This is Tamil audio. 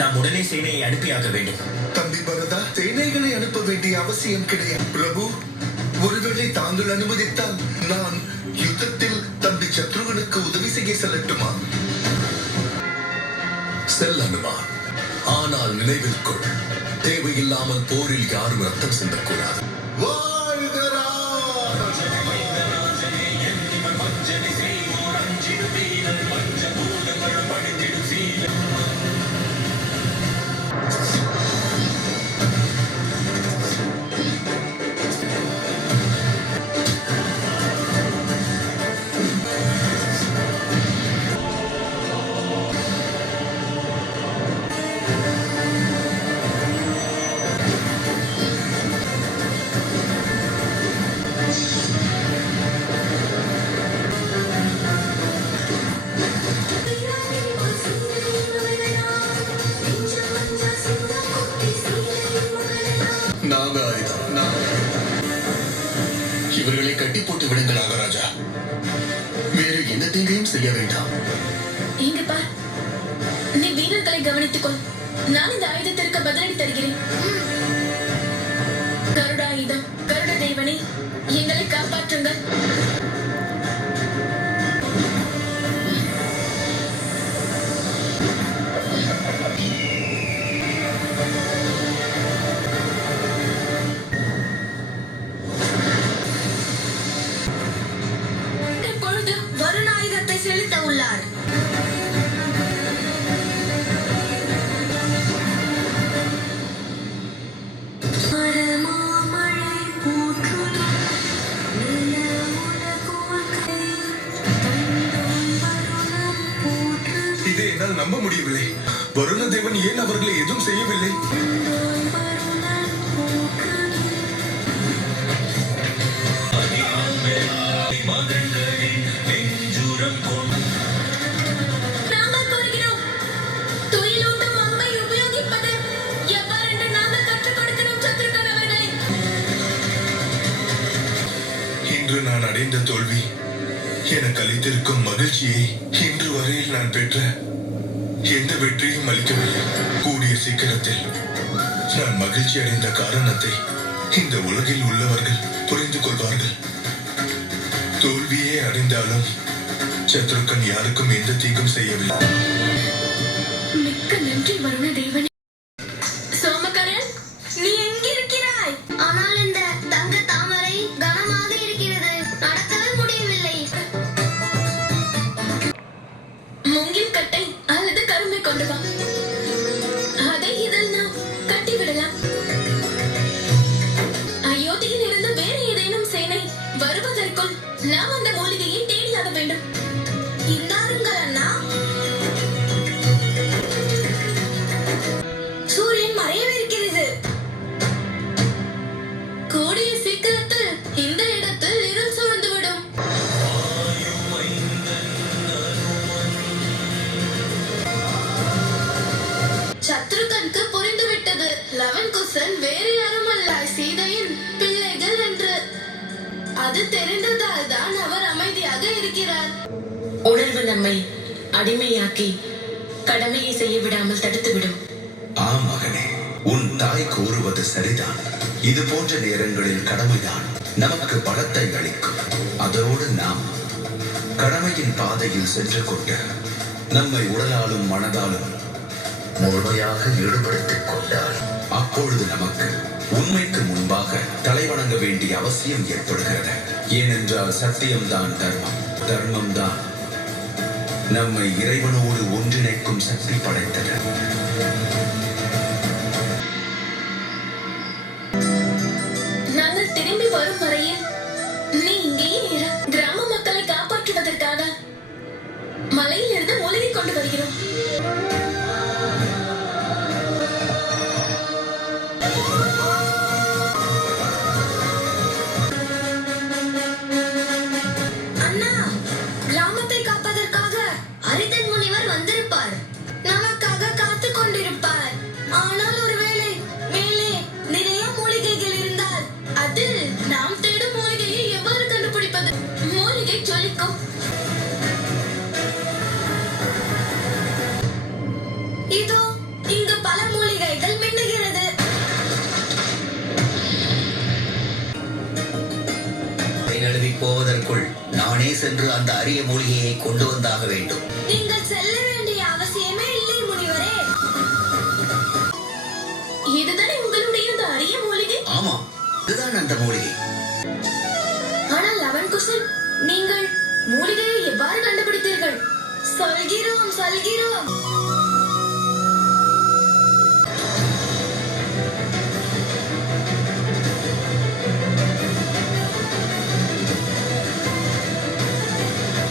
நாம் உடனே சேனையை அனுப்பியாக வேண்டும். தம்பி பரதா, சேனைகளை அனுப்ப வேண்டிய அவசியம் கிடையாது பிரபு. ஒருவேளை தாங்கள் அனுமதித்தால் நான் யுத்தத்தில் தம்பி சத்ருகனுக்கு உதவி செய்ய செல்லட்டுமா? செல் அனுமான். ஆனால் நினைவில் கொள், தேவையில்லாமல் போரில் யாரும் ரத்தம் சிந்தக்கூடாது. இவர்களை கட்டி போட்டு விடுங்கள் நாகராஜா. வேறு எந்த தீங்கையும் செய்ய வேண்டாம். இங்க பார், நீ வீரர்களை கவனித்துக்கொள். நான் இந்த ஆயுதத்திற்கு பதிலடி தருகிறேன். கருடாயுதம், கருட தேவனே, எங்களை காப்பாற்றுங்கள். செலுத்த உள்ளார். இதை என்னால் நம்ப முடியவில்லை. வருண தேவன் ஏன் அவர்களை எதுவும் செய்யவில்லை? இன்று நான் அடைந்த தோல்வி எனக்கு அளித்திருக்கும் மகிழ்ச்சியை இன்று வரையில் நான் பெற்ற எந்த வெற்றியும் அளிக்கவில்லை. கூடிய சீக்கிரத்தில் நான் மகிழ்ச்சி அடைந்த காரணத்தை இந்த உலகில் உள்ளவர்கள் புரிந்து கொள்வார்கள். தோல்வியே அடைந்தாலும் சத்ருகன் யாருக்கும் எந்த தீங்கும் செய்யவில்லை. மிக்க நன்றி வருண தேவனே. சோமகரன், நீ எங்கே இருக்கிறாய்? ஆனால் இந்த தங்க தாமரை கனமாக இருக்கிறது, நடக்கவே முடியவில்லை. மூங்கில் கட்டை அல்லது கரும்பை கொண்டு வா. அதை இதில் நாம் கட்டிவிடலாம். அயோத்தியில் இருந்து வேறு ஏதேனும் சேனை வருவதற்குள் நாம் அந்த மூலிகையை தேடியாக வேண்டும். இந்தாருங்கள் அண்ணா. சூரியன் மறையவிருக்கிறது. கூடிய சீக்கிரத்தில் இந்த இடத்தில் இருள் சூழ்ந்துவிடும். சத்ருகனுக்கு புரிந்துவிட்டது, லவன்குசன் வேறு யாரும் அல்ல, சீதையின் பிள்ளைகள் என்று. அது தெரிந்ததால் தான் அவர் அமைதியாக இருக்கிறார். உணர்வு நம்மை அடிமையாக்கி கடமையை செய்ய விடாமல் தடுத்துவிடும். ஆம் மகனே, உன் தாய் கூறுவது சரிதான். இது போன்ற நேரங்களில் கடமைதான் நமக்கு பலத்தை அளிக்கும். அதோடு நாம் கடமையின் பாதையில் சென்று கொண்டு நம்மை உடலாலும் மனதாலும் முழுமையாக ஈடுபடுத்திக் கொண்டால் அப்பொழுது நமக்கு உண்மைக்கு முன்பாக தலைவணங்க வேண்டிய அவசியம் ஏற்படுகிறது. ஏனென்றால் சத்தியம்தான் தர்மம், தர்மம்தான் நம்மை இறைவனோடு ஒன்றிணைக்கும் சக்தி படைத்தது. நாங்கள் திரும்பி வரும் வரையில் நீ இங்கேயே இரு. கிராம மக்களை காப்பாற்றுவதற்காக மலையில் இருந்து மூலிகை கொண்டு வருகிறோம். அண்ணா, கிராமத்தை காப்பதற்காக அரிதன் முனிவர் வந்திருப்பார். நமக்காக காத்துக் கொண்டிருப்பார். நானே சென்று அந்த அரிய மூலிகையை கொண்டு வந்தாக வேண்டும். நீங்கள் செல்ல வேண்டிய அவசியமே இல்லை முனிவரே. இதுதானே உங்களுடைய அந்த அரிய மூலிகை? ஆமாம், இதுதான் அந்த மூலிகை. ஆனால் லவன் குசன், நீங்கள் மூலிகையை எவ்வாறு கண்டுபிடித்தீர்கள்? சொல்கிறோம்